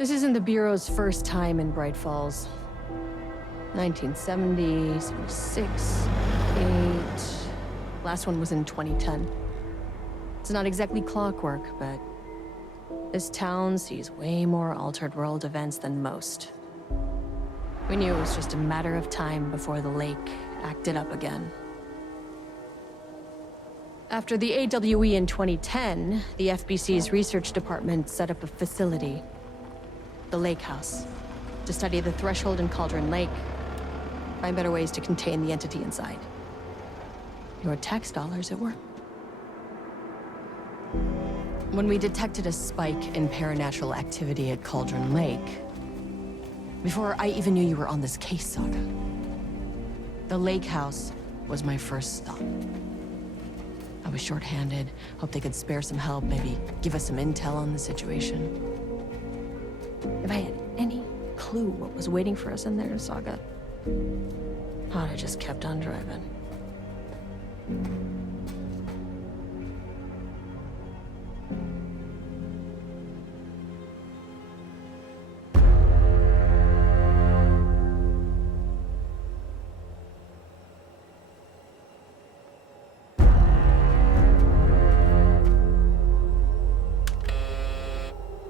This isn't the Bureau's first time in Bright Falls. 1970, 76, 8... Last one was in 2010. It's not exactly clockwork, but this town sees way more altered world events than most. We knew it was just a matter of time before the lake acted up again. After the AWE in 2010, the FBC's research department set up a facility, the Lake House, to study the threshold in Cauldron Lake, find better ways to contain the entity inside. Your tax dollars at work. When we detected a spike in paranatural activity at Cauldron Lake, before I even knew you were on this case, Saga, the Lake House was my first stop. I was short-handed, hoped they could spare some help, maybe give us some intel on the situation. If I had any clue what was waiting for us in there, Saga, I'd have just kept on driving.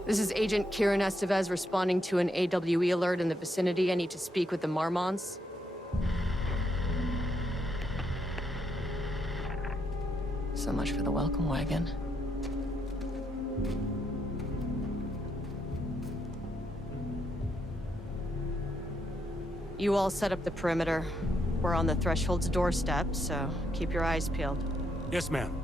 This is Agent Kiran Estevez responding to an AWE alert in the vicinity. I need to speak with the Marmonts. So much for the welcome wagon. You all set up the perimeter. We're on the threshold's doorstep, so keep your eyes peeled. Yes, ma'am.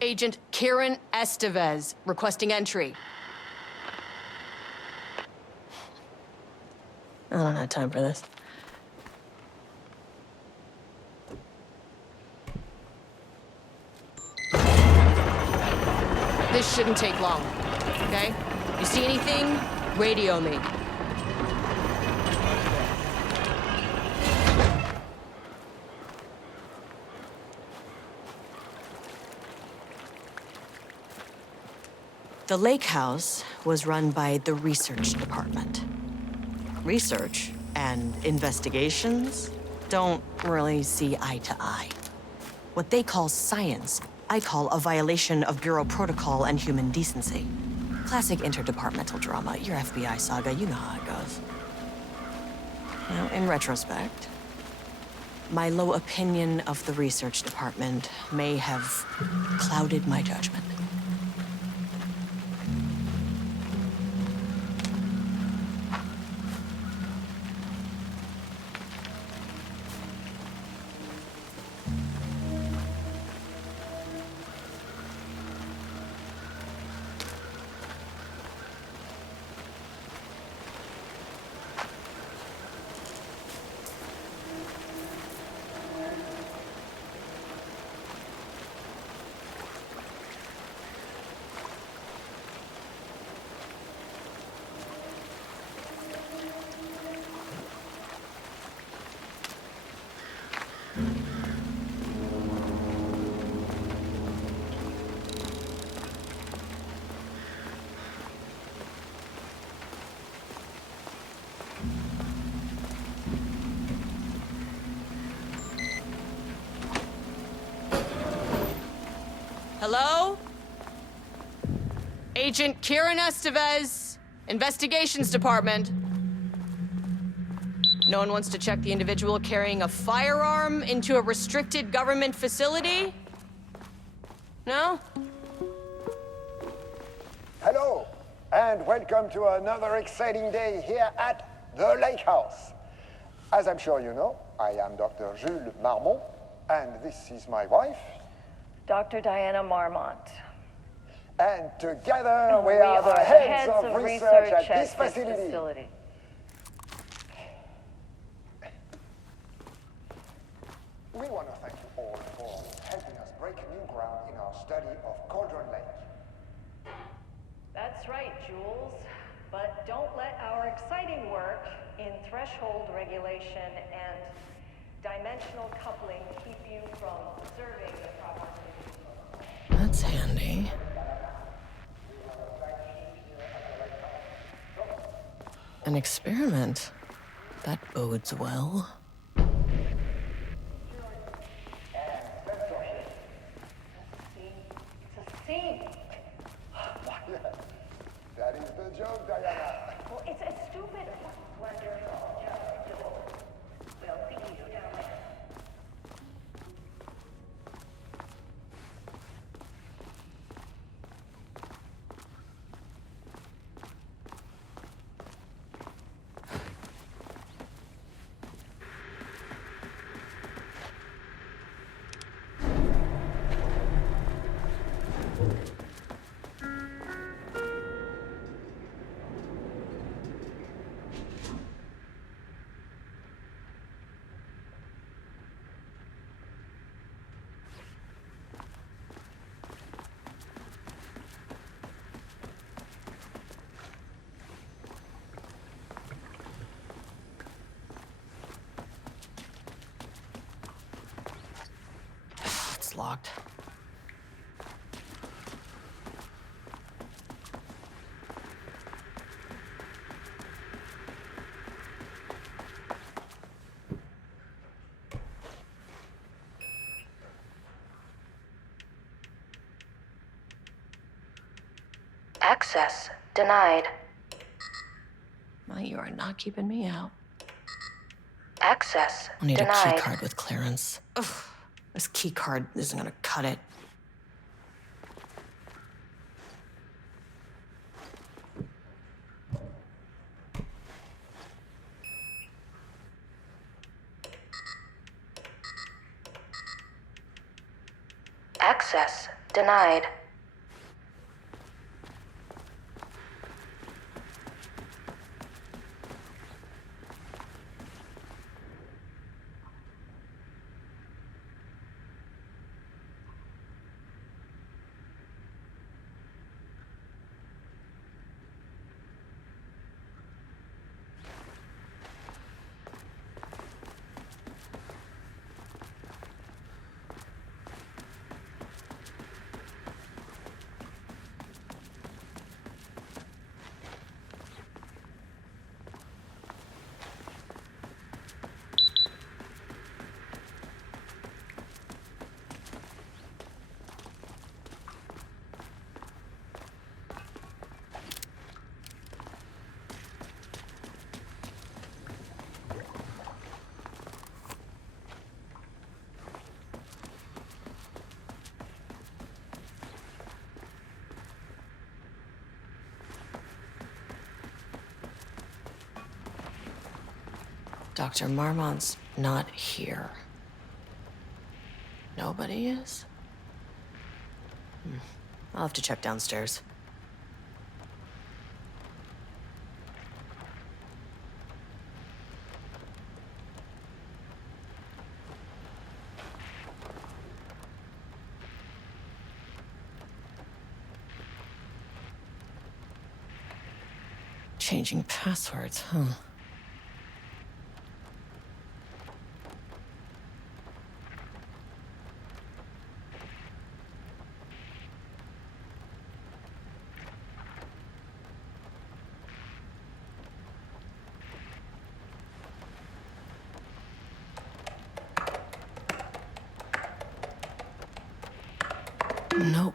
Agent Kiran Estevez, requesting entry. I don't have time for this. This shouldn't take long, okay? You see anything, radio me. The Lake House was run by the research department. Research and investigations don't really see eye to eye. What they call science, I call a violation of Bureau protocol and human decency. Classic interdepartmental drama. Your FBI saga, you know how it goes. Now, in retrospect, my low opinion of the research department may have clouded my judgment. Hello? Agent Kiran Estevez, Investigations Department. No one wants to check the individual carrying a firearm into a restricted government facility? No? Hello, and welcome to another exciting day here at the Lake House. As I'm sure you know, I am Dr. Jules Marmont, and this is my wife, Dr. Diana Marmont. And together we are the heads of research at this facility. We want to thank you all for helping us break new ground in our study of Cauldron Lake. That's right, Jules. But don't let our exciting work in threshold regulation and dimensional coupling keep you from observing the properties. That's handy. An experiment. That bodes well. It's a scene. That is the joke, Diana. Well, it's a stupid, wonderful joke, Jules. We'll see you down there. It's locked. Access denied. Well, you are not keeping me out. Access I'll need denied. a key card with clearance. Ugh, this key card isn't gonna cut it. Access denied. Dr. Marmont's not here. Nobody is? I'll have to check downstairs. Changing passwords, huh? Nope.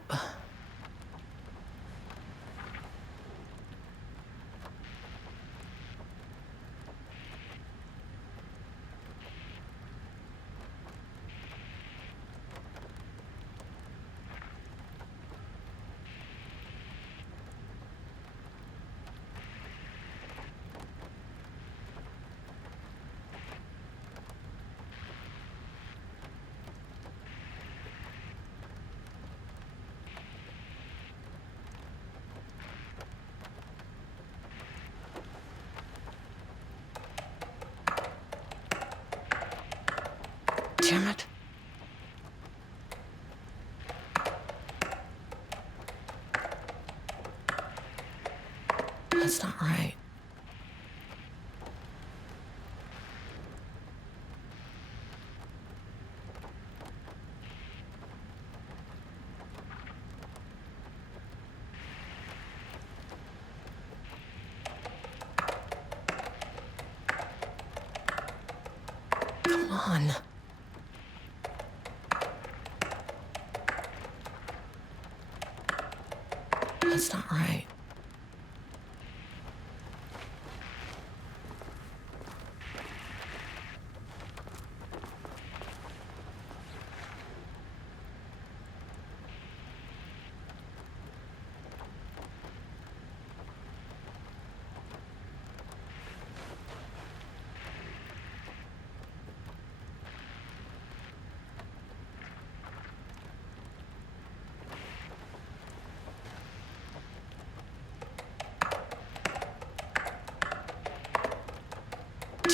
Damn it. That's not right. Come on. That's not right.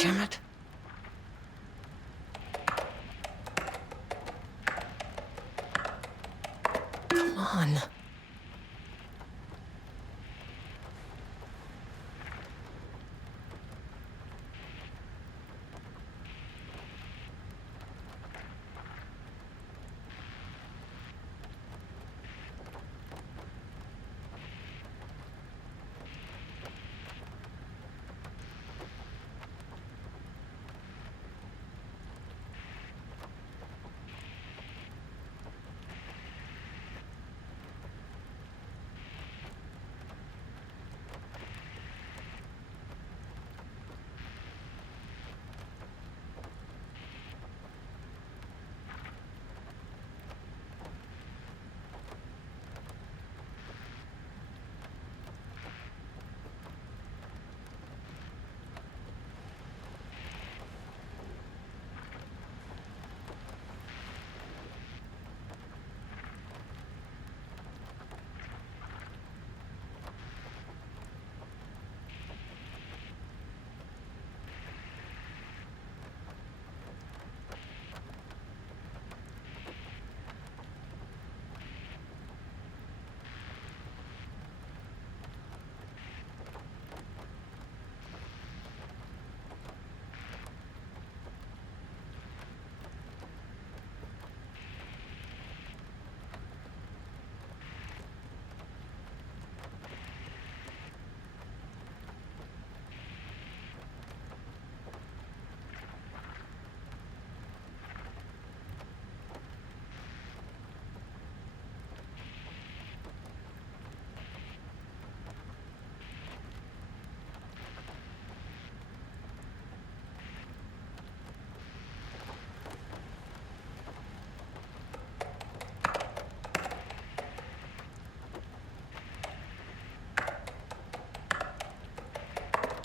Damn it. Come on.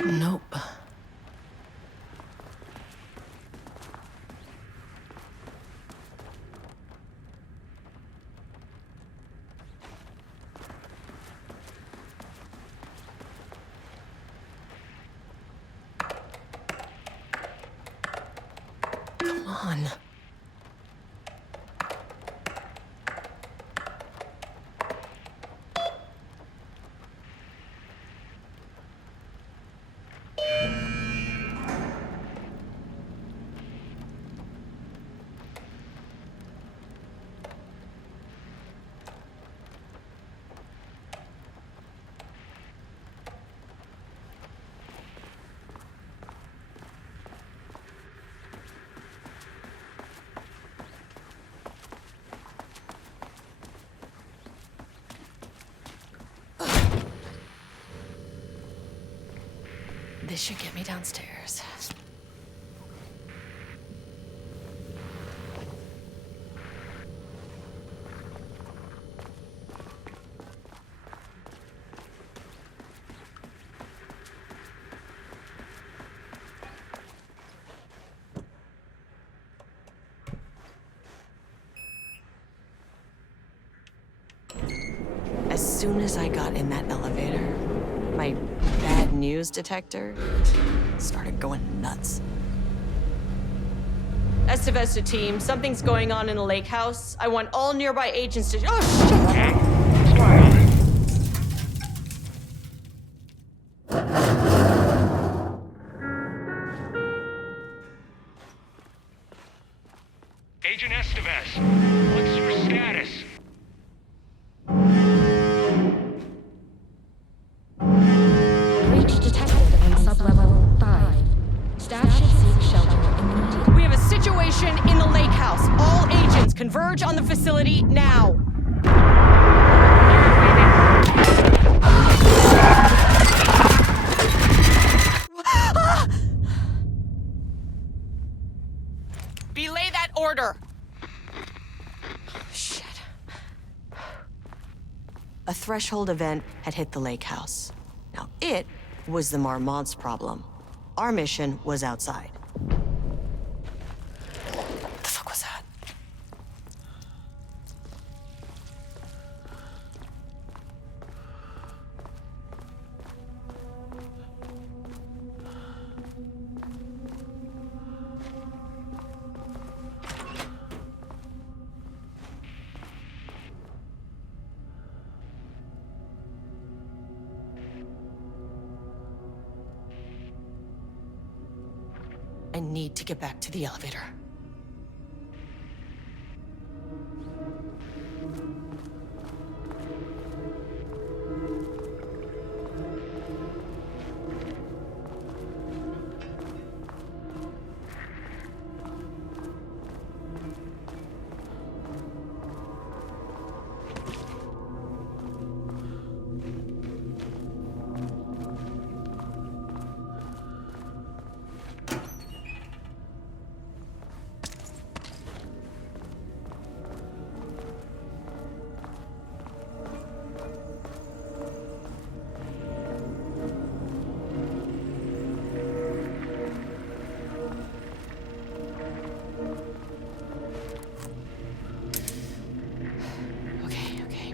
Nope. Come on. This should get me downstairs. As soon as I got in that elevator, my bad news detector started going nuts. Estevez to team, something's going on in the lake house. I want all nearby agents to... Oh, shit! Agent Estevez, what's your status? Breach detected on sublevel 5. Staff should seek shelter immediately. We have a situation in the lake house. All agents converge on the facility now. Belay that order. Shit. A threshold event had hit the lake house. Now, it was the Marmonts' problem. Our mission was outside. What the fuck was that? I need to get back to the elevator.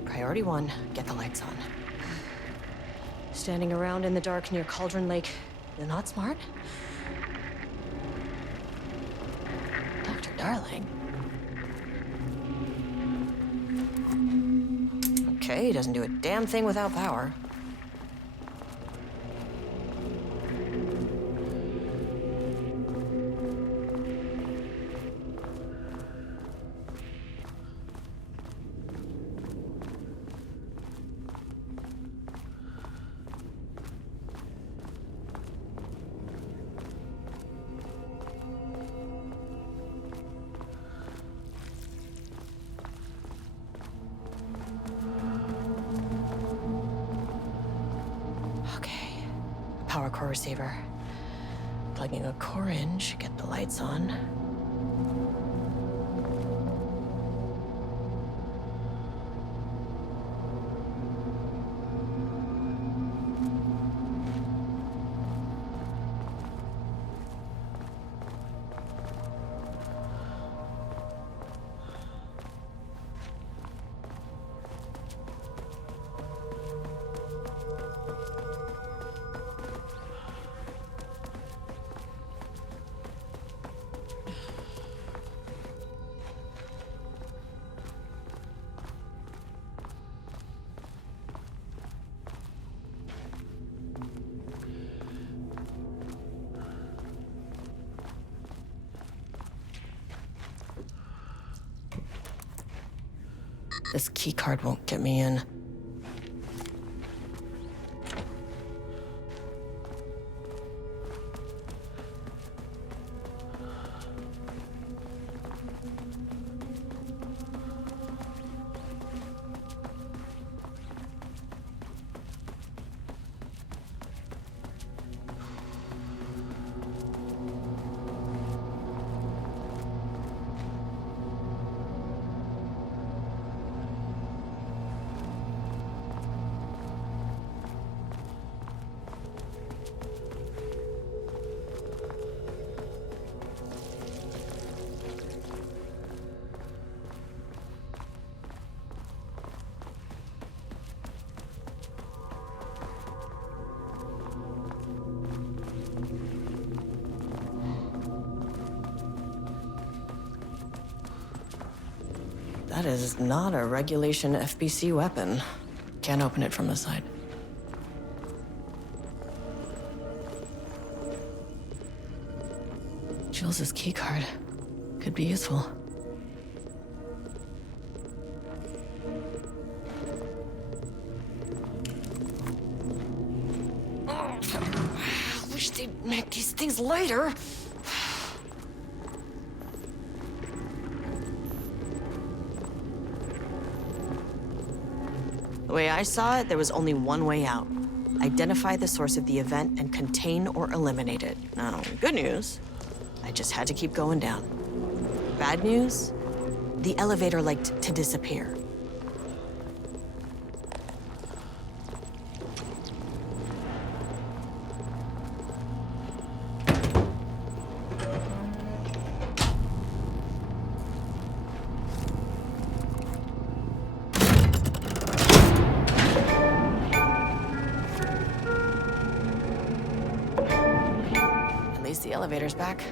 Priority 1, get the lights on. Standing around in the dark near Cauldron Lake is not smart. Dr. Darling. Okay, he doesn't do a damn thing without power. Power core receiver. Plugging a core in should get the lights on. This keycard won't get me in. That is not a regulation FBC weapon. Can't open it from the side. Jules' keycard could be useful. they'd make these things lighter. The way I saw it, there was only one way out. Identify the source of the event and contain or eliminate it. Now, good news, I just had to keep going down. Bad news, the elevator liked to disappear. The elevator's back.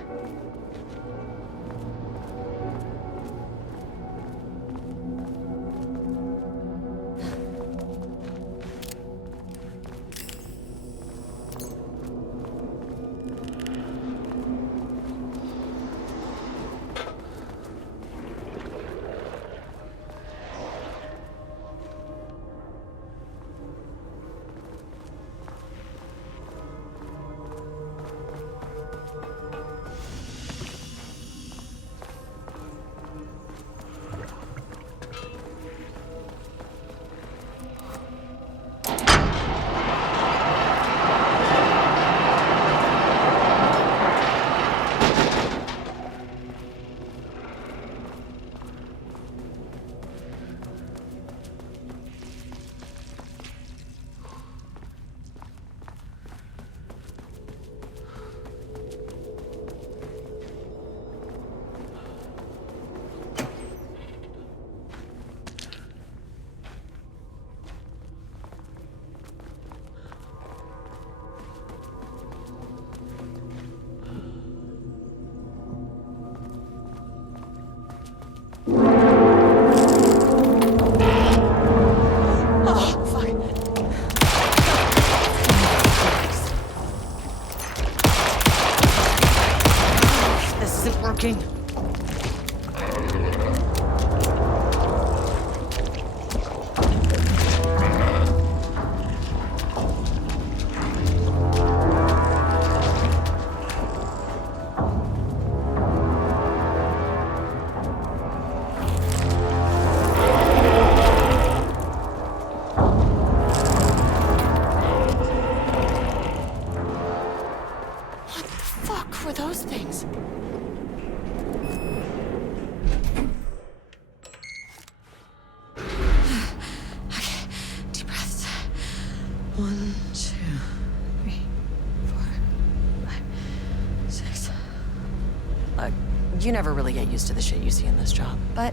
You never really get used to the shit you see in this job, but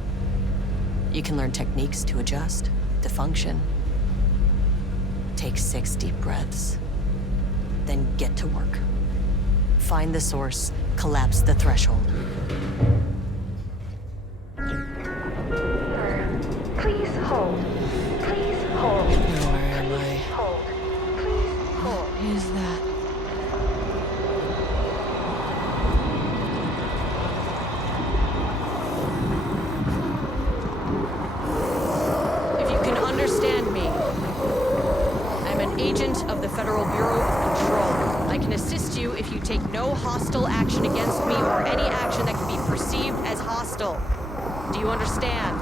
you can learn techniques to adjust, to function. Take 6 deep breaths, then get to work. Find the source, collapse the threshold. Please hold. Please hold. Where am I? Please hold. Please hold. What is that? Agent of the Federal Bureau of Control. I can assist you if you take no hostile action against me or any action that can be perceived as hostile. Do you understand?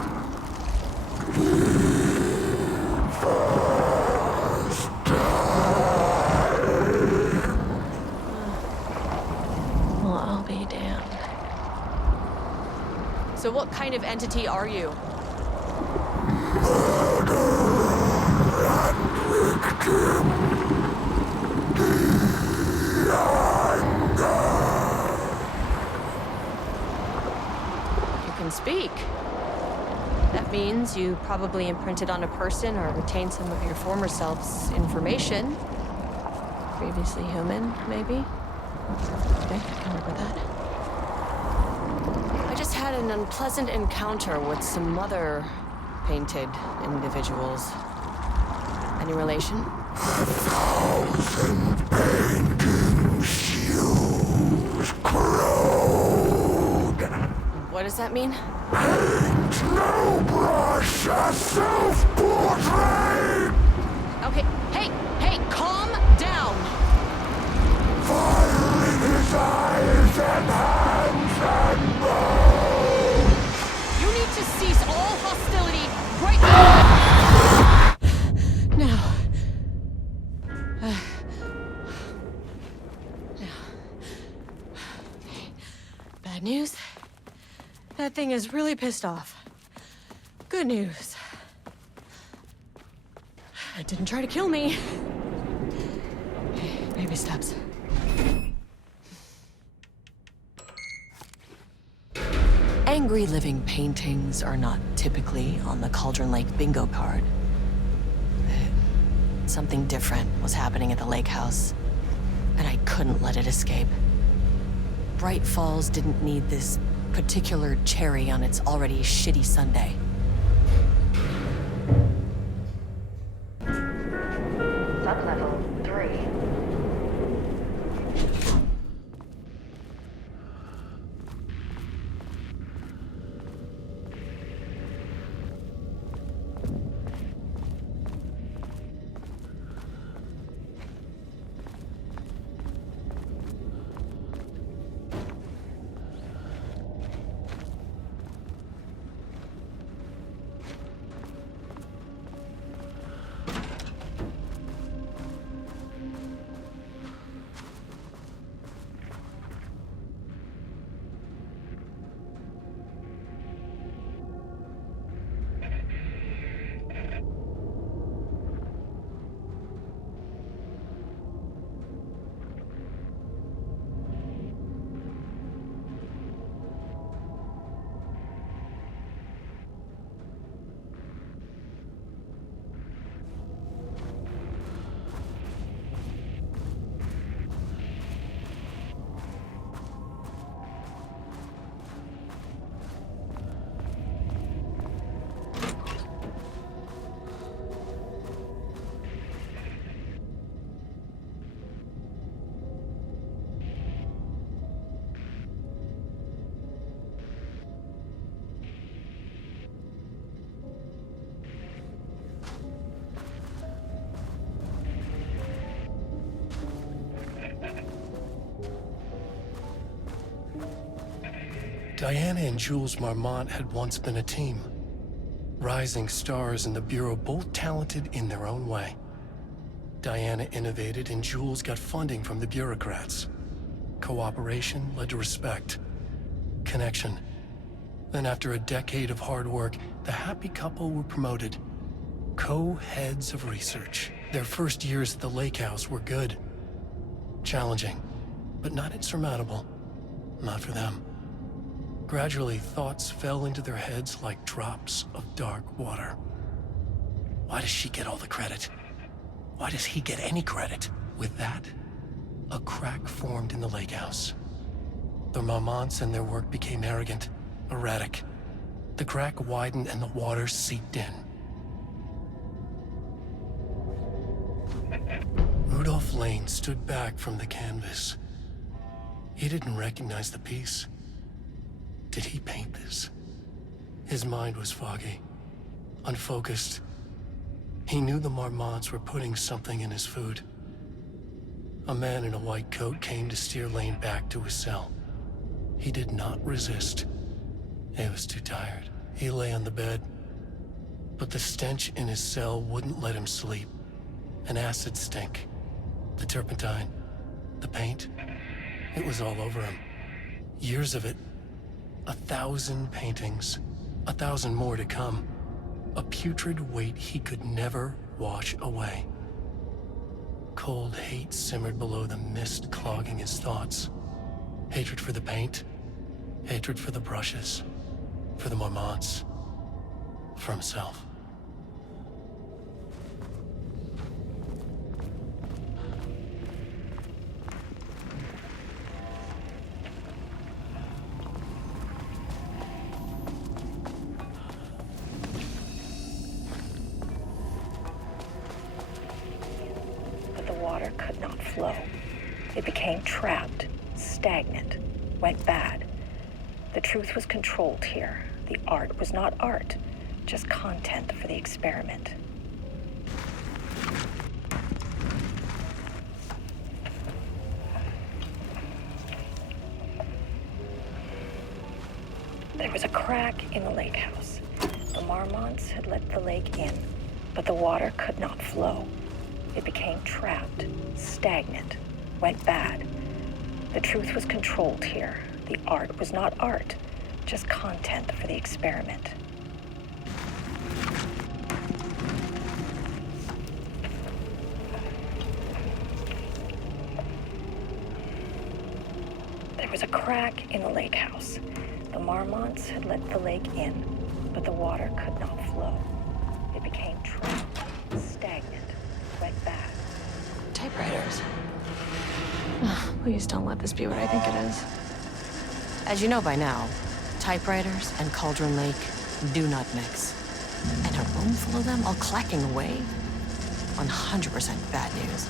Well, I'll be damned. So what kind of entity are you? You can speak. That means you probably imprinted on a person or retained some of your former self's information. Previously human, maybe? Okay, I can work with that. I just had an unpleasant encounter with some other painted individuals. Any relation? 1,000 painting shoes corrode. What does that mean? Paint no brush, a self-portrait. Okay, hey, calm down! Fire size and hands and bones. You need to cease all hostility right now. Bad news. That thing is really pissed off. Good news. It didn't try to kill me. Baby steps. Angry living paintings are not typically on the Cauldron Lake bingo card. Something different was happening at the lake house, and I couldn't let it escape. Bright Falls didn't need this particular cherry on its already shitty Sunday. Sublevel 3. Diana and Jules Marmont had once been a team. Rising stars in the Bureau, both talented in their own way. Diana innovated and Jules got funding from the bureaucrats. Cooperation led to respect. Connection. Then after a decade of hard work, the happy couple were promoted. Co-heads of research. Their first years at the lake house were good. Challenging, but not insurmountable. Not for them. Gradually, thoughts fell into their heads like drops of dark water. Why does she get all the credit? Why does he get any credit? With that, a crack formed in the lake house. The Marmonts and their work became arrogant, erratic. The crack widened and the water seeped in. Rudolph Lane stood back from the canvas. He didn't recognize the piece. Did he paint this? His mind was foggy, unfocused. He knew the Marmonts were putting something in his food. A man in a white coat came to steer Lane back to his cell. He did not resist. He was too tired. He lay on the bed, but the stench in his cell wouldn't let him sleep. An acid stink. The turpentine. The paint. It was all over him. Years of it. 1,000 paintings. 1,000 more to come. A putrid weight he could never wash away. Cold hate simmered below the mist clogging his thoughts. Hatred for the paint. Hatred for the brushes. For the Marmonts. For himself. Could not flow. It became trapped, stagnant, went bad. The truth was controlled here. The art was not art, just content for the experiment. There was a crack in the lake house. The Marmonts had let the lake in, but the water could not flow. It became trapped, stagnant, went bad. The truth was controlled here. The art was not art, just content for the experiment. There was a crack in the lake house. The Marmonts had let the lake in, but the water could not flow. It became trapped, stagnant, went bad. Typewriters. Please don't let this be what I think it is. As you know by now, typewriters and Cauldron Lake do not mix. And a room full of them all clacking away? 100% bad news.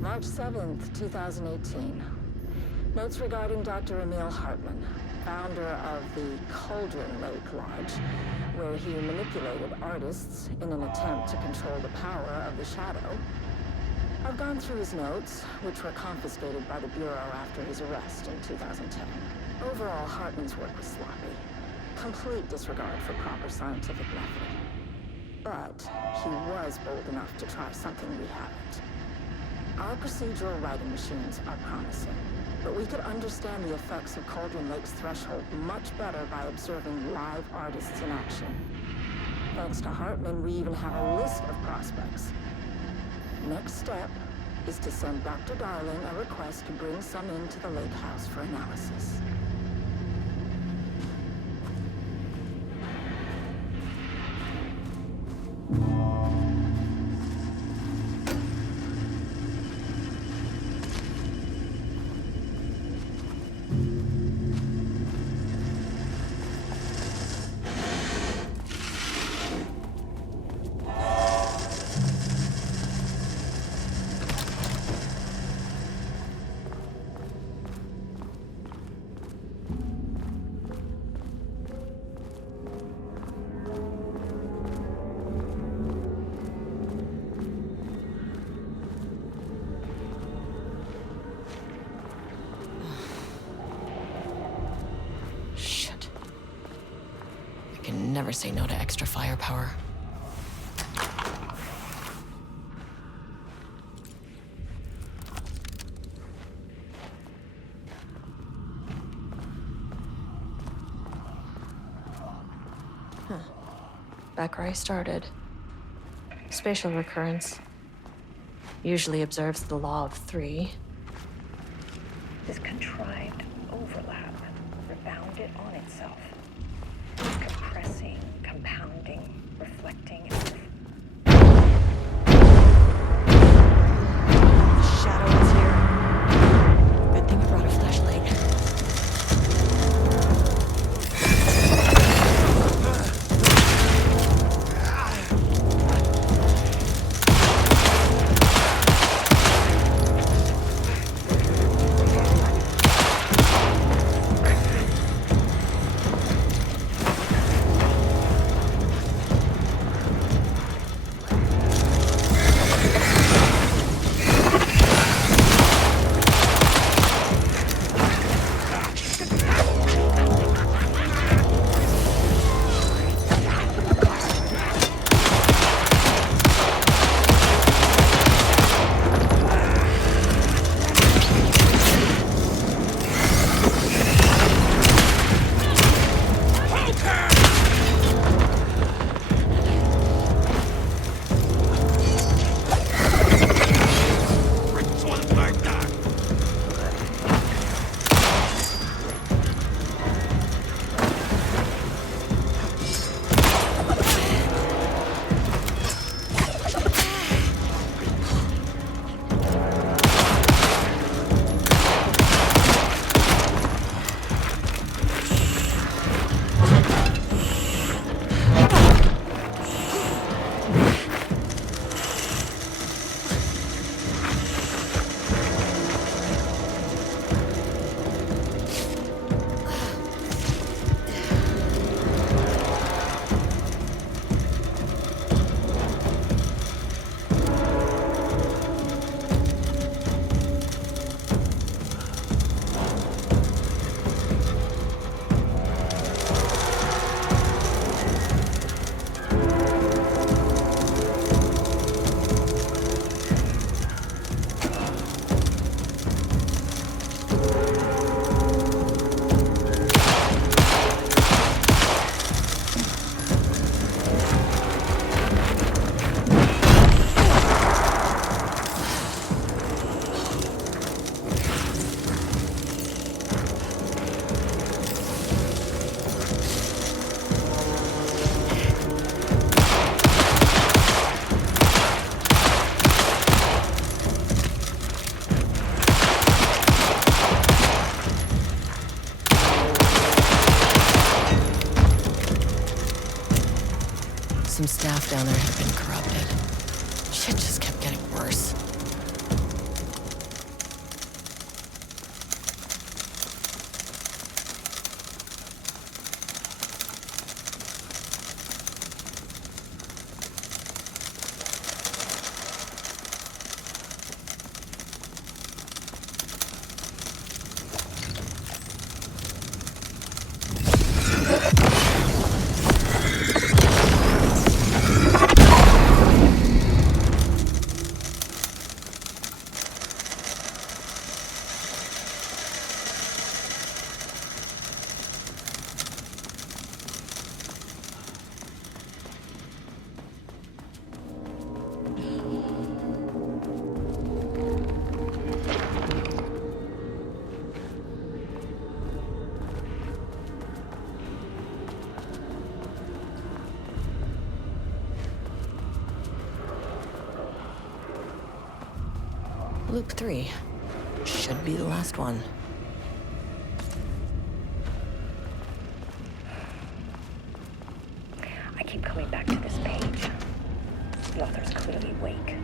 March 7th, 2018. Notes regarding Dr. Emil Hartman, founder of the Cauldron Lake Lodge, where he manipulated artists in an attempt to control the power of the shadow. I've gone through his notes, which were confiscated by the Bureau after his arrest in 2010. Overall, Hartman's work was sloppy. Complete disregard for proper scientific method. But he was bold enough to try something we haven't. Our procedural writing machines are promising, but we could understand the effects of Cauldron Lake's threshold much better by observing live artists in action. Thanks to Hartman, we even have a list of prospects. Next step is to send Dr. Darling a request to bring some into the lake house for analysis. Never say no to extra firepower. Back where I started. Spatial recurrence. Usually observes the law of 3. This contrived overlap rebounded on itself. Compressing, compounding, reflecting. Shadow is here. Good thing I brought a flashlight. staff down there had been corrupted. Shit just kept getting worse. Loop 3. Should be the last one. I keep coming back to this page. The author's clearly awake.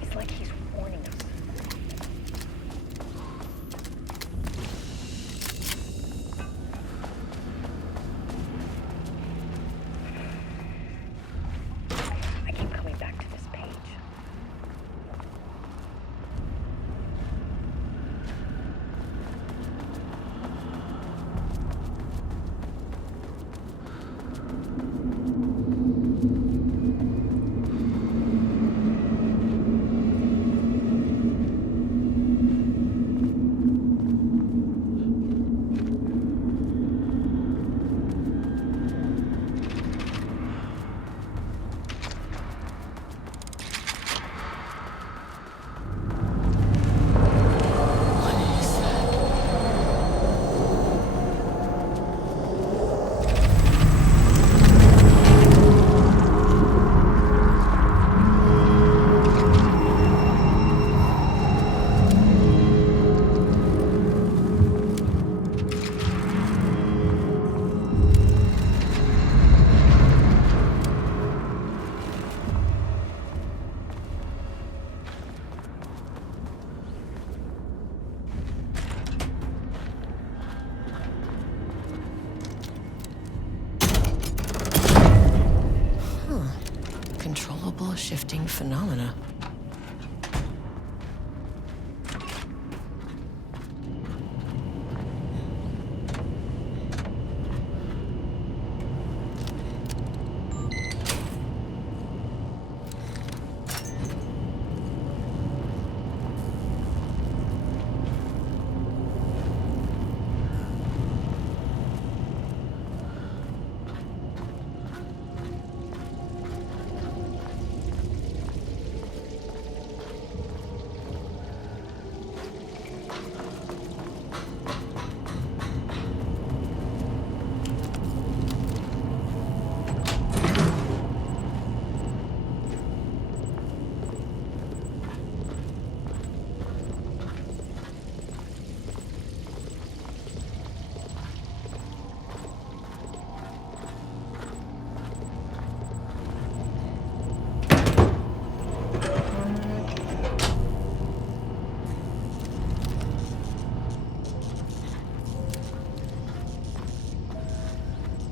It's like he's warning us. I keep coming back to this page. Controllable shifting phenomena.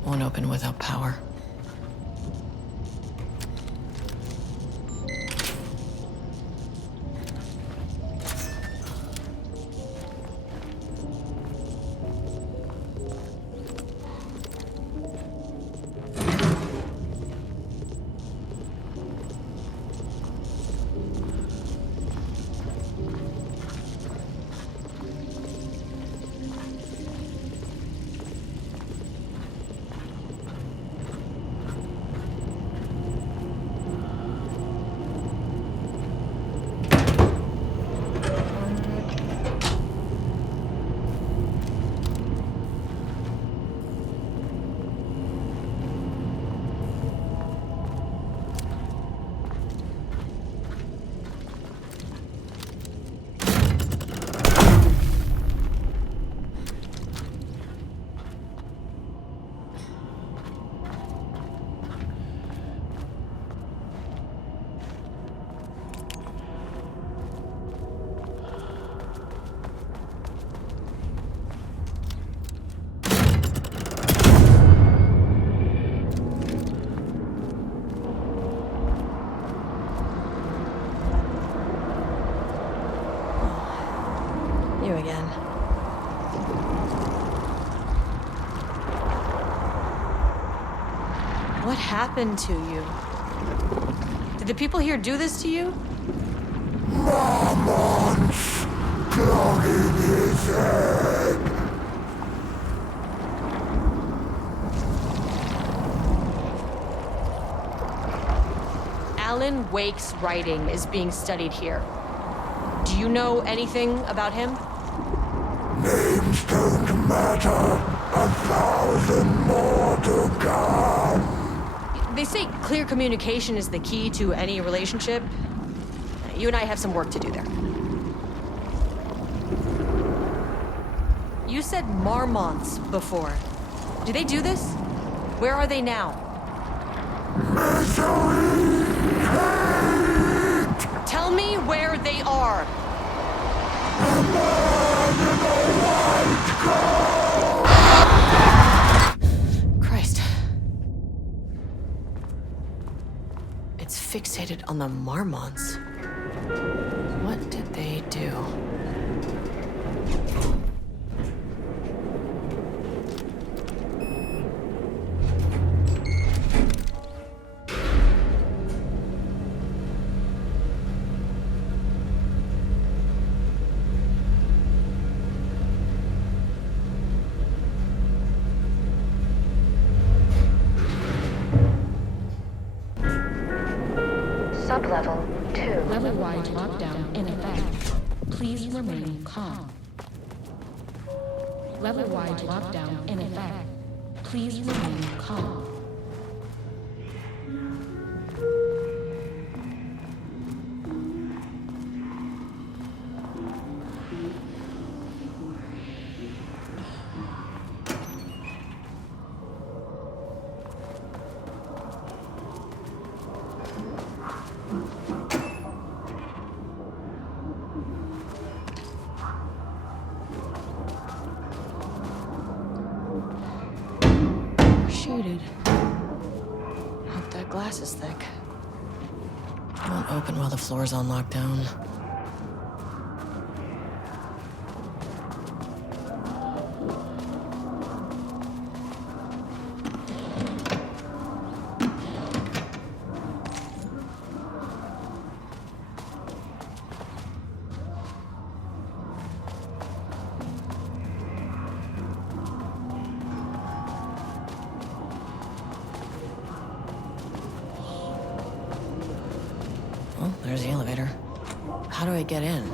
Won't open without power. What happened to you? Did the people here do this to you? Marmonts! Clogging his head! Alan Wake's writing is being studied here. Do you know anything about him? Names don't matter. 1,000 more to come. They say clear communication is the key to any relationship. You and I have some work to do there. You said Marmonts before. Do they do this? Where are they now? Misery! Hate! Tell me where they are. The man in the white coat! Christ. It's fixated on the Marmonts. What did they do? Sublevel 2. Level-wide lockdown in effect. Please remain calm. Level-wide lockdown in effect. Please remain calm. Shaded. Hope that glass is thick. Won't open while the floor's on lockdown. Well, there's the elevator. How do I get in?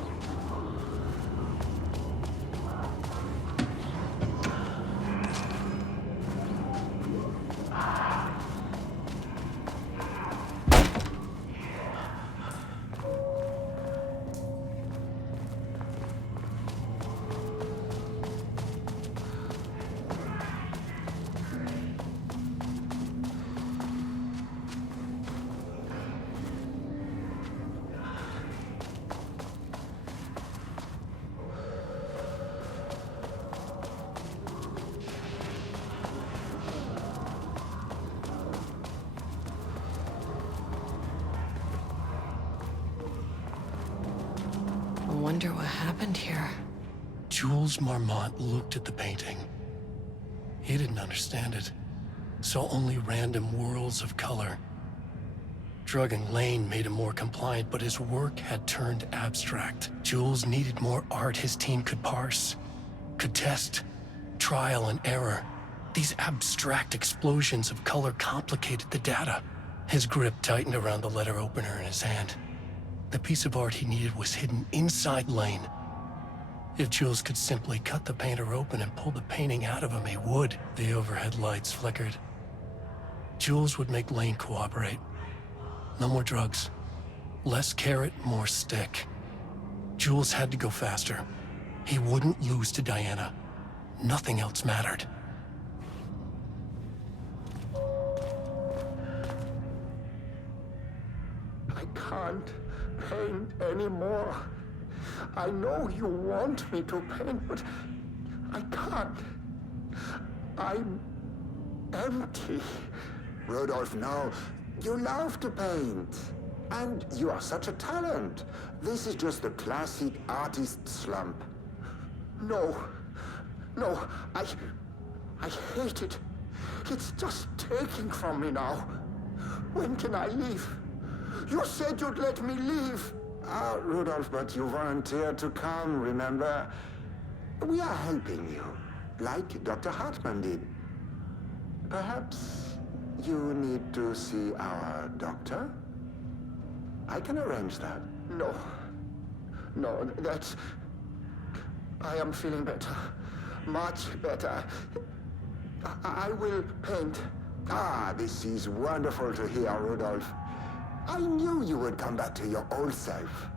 I wonder what happened here. Jules Marmont looked at the painting. He didn't understand it. Saw only random whirls of color. Drugging Lane made him more compliant, but his work had turned abstract. Jules needed more art his team could parse, could test, trial and error. These abstract explosions of color complicated the data. His grip tightened around the letter opener in his hand. The piece of art he needed was hidden inside Lane. If Jules could simply cut the painter open and pull the painting out of him, he would. The overhead lights flickered. Jules would make Lane cooperate. No more drugs. Less carrot, more stick. Jules had to go faster. He wouldn't lose to Diana. Nothing else mattered. I can't paint anymore. I know you want me to paint, but I can't. I'm empty. Rudolph, no. You love to paint. And you are such a talent. This is just the classic artist slump. No. No, I hate it. It's just taking from me now. When can I leave? You said you'd let me leave. Rudolph, but you volunteered to come, remember? We are helping you, like Dr. Hartman did. Perhaps you need to see our doctor? I can arrange that. No, that's... I am feeling better. Much better. I will paint. This is wonderful to hear, Rudolph. I knew you would come back to your old self.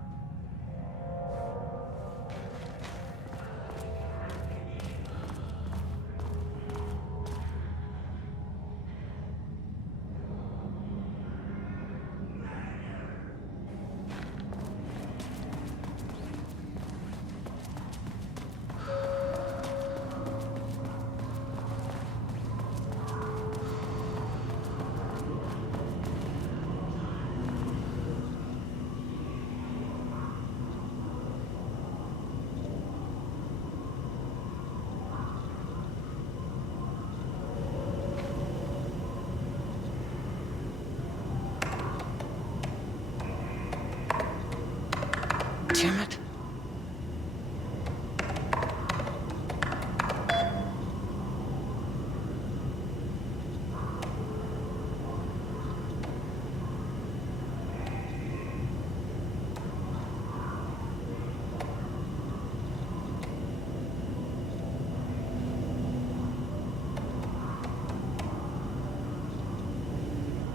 Damn it.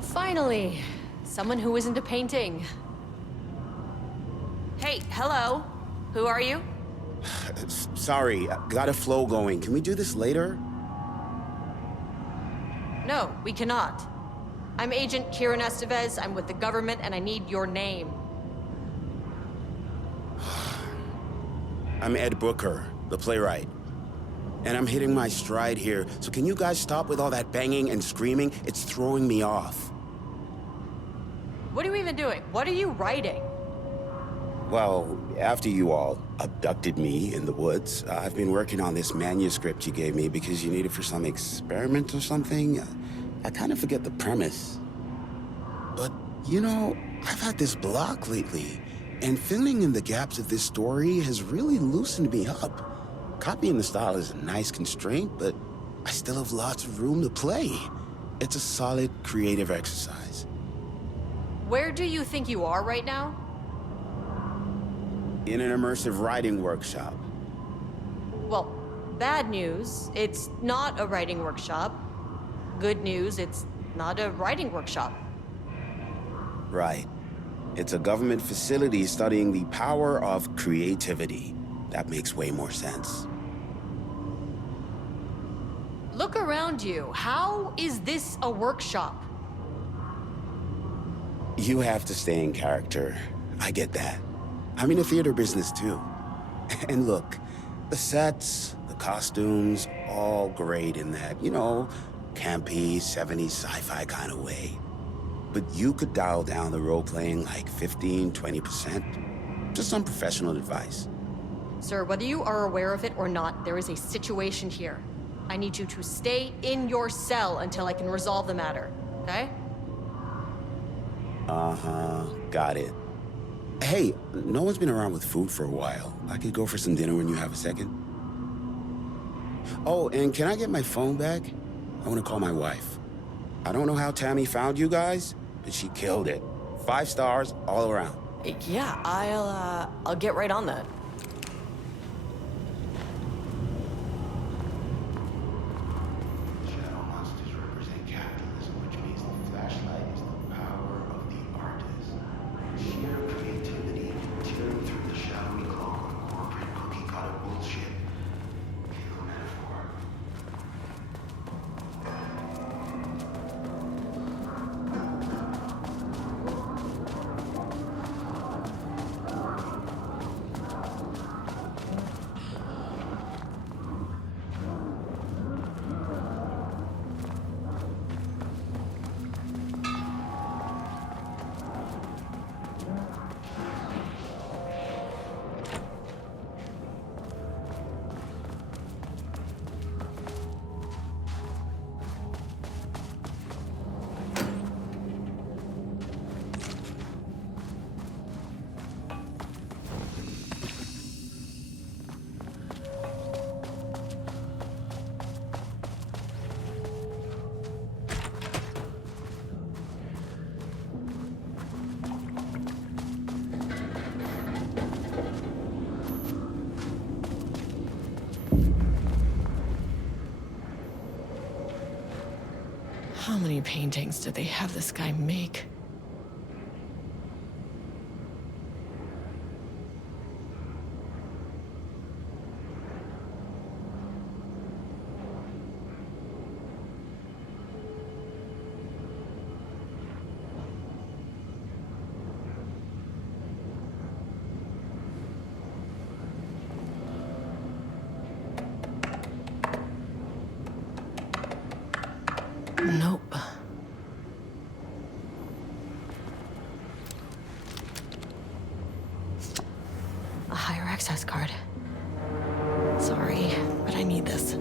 Finally, someone who isn't a painting. Hey, hello. Who are you? Sorry, got a flow going. Can we do this later? No, we cannot. I'm Agent Kiran Estevez. I'm with the government, and I need your name. I'm Ed Booker, the playwright. And I'm hitting my stride here, so can you guys stop with all that banging and screaming? It's throwing me off. What are you even doing? What are you writing? Well, after you all abducted me in the woods, I've been working on this manuscript you gave me because you need it for some experiment or something. I kind of forget the premise. But, you know, I've had this block lately, and filling in the gaps of this story has really loosened me up. Copying the style is a nice constraint, but I still have lots of room to play. It's a solid creative exercise. Where do you think you are right now? In an immersive writing workshop. Well, bad news, it's not a writing workshop. Good news, it's not a writing workshop. Right. It's a government facility studying the power of creativity. That makes way more sense. Look around you. How is this a workshop? You have to stay in character. I get that. I'm in the theater business too. And look, the sets, the costumes, all great in that, you know, campy, 70s sci-fi kind of way. But you could dial down the role-playing like 15, 20%. Just some professional advice. Sir, whether you are aware of it or not, there is a situation here. I need you to stay in your cell until I can resolve the matter, okay? Uh-huh, got it. Hey, no one's been around with food for a while. I could go for some dinner when you have a second. Oh, and can I get my phone back? I want to call my wife. I don't know how Tammy found you guys, but she killed it. 5 stars all around. Yeah, I'll get right on that. Shadow monsters represent capitalism, which means the flashlight is the power of the artist. Sheer creativity, tearing through the shadowy cloak of corporate cookie-cutter bullshit. Kill metaphor. How many paintings did they have this guy make? Nope. A higher access card. Sorry, but I need this.